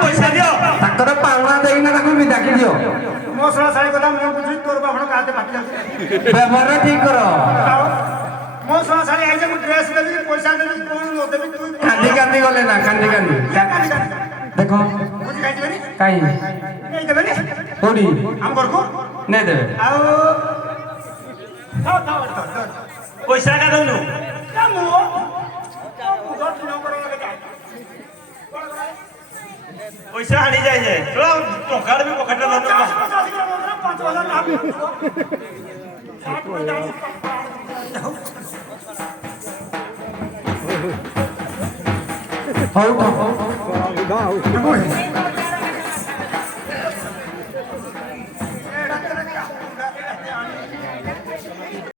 पैसा दियो ତାଙ୍କର ପାଉଣା ଦେଇକିନା ତାକୁ ବିଦା କି ଦିଅ ମୋ ଶଳା ଶାଳୀ କଥା ମୁଁ ବୁଝୁଛି ତୋର ବାପଣ କାହାତେ ପାଟି ଯାଉଛି ବ୍ୟବହାର ଠିକ କର ମୋ ଶଳା ଶାଳୀ ଆଇছে ମୁଁ ଡ୍ରେସ୍ ଦେବି ପଇସା ଦେବି କଣ ନ ଦେବି ତୁ କାନ୍ଦି କାନ୍ଦି ଗଲେ ନା କାନ୍ଦି କାନ୍ଦି ଦେଖ ବୁଝି ଖାଇଯିବେନି କାହିଁ ନେଇ ଦେବେନି କୋଉଠି ଆମ ଘରକୁ ନେଇ ଦେବେ ଆଉ पैसा का दउनु पैसा हाणी जाय जाय चलो टोकाड भी पकड़ लो ହଉ